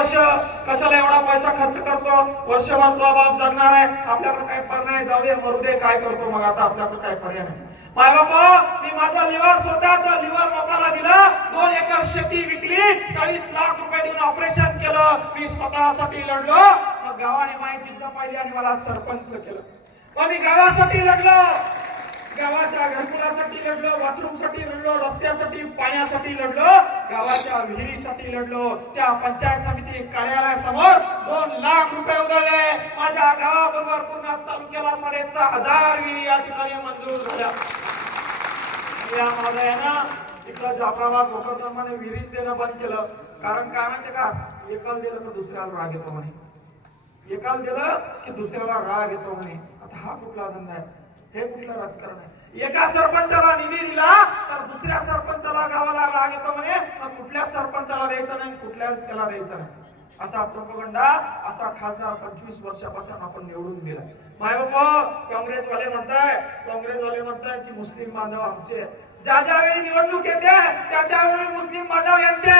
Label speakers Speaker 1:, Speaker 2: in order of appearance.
Speaker 1: वर्ष कशाला एवढा पैसा खर्च करतो? वर्षभर तुला बाप जगणार आहे. आपल्याकडे काय पर्याय नाही. जाऊ दे मरू दे. काय करतो मग आता? आपल्याकडे काय पर्याय नाही. माय बाबा मी माझा लिव्हर स्वतःचा लिव्हर लोकांना दिला. दोन एकर शेती विकली. चाळीस लाख रुपये देऊन ऑपरेशन केलं. मी स्वतःसाठी लढलो. मग गावाने माहिती पाहिली आणि मला सरपंच केलं. मग मी गावासाठी लढलो. गावाच्या घरकुलासाठी लढलो बाथरूमसाठी लढलो रस्त्यासाठी पाण्यासाठी लढलो गावाच्या विहिरीसाठी लढलो. त्या पंचायत समिती कार्यालयासमोर दोन लाख रुपये उधळले. माझ्या गावाबरोबर पूर्ण तालुक्याला साडेसहा हजार विहिरी या ठिकाणी मंजूर झाल्या. या महादयानं इकडं जाफराबाद भोकरदमाने विहिरीच देणं बंद केलं. कारण काय म्हणते का? एकाला दिलं तर दुसऱ्याला राग येतो म्हणे. एकाला दिलं की दुसऱ्याला राग येतो म्हणे. आता हा कुठला धंदा आहे? हे कुठलं राजकारण आहे? एका सरपंचाला निधी दिला तर दुसऱ्या सरपंचाला गावाला राग येतो म्हणे मग कुठल्या सरपंचाला द्यायचं नाही कुठल्याच त्याला द्यायचं नाही. असा प्रोपगंडा असा खासदार पंचवीस वर्षापासून आपण निवडून गेला. माय बाबा काँग्रेसवाले म्हणताय काँग्रेसवाले म्हणताय की मुस्लिम बांधव आमचे ज्या ज्यावेळी निवडणूक येते त्या त्यावेळी मुस्लिम बांधव यांचे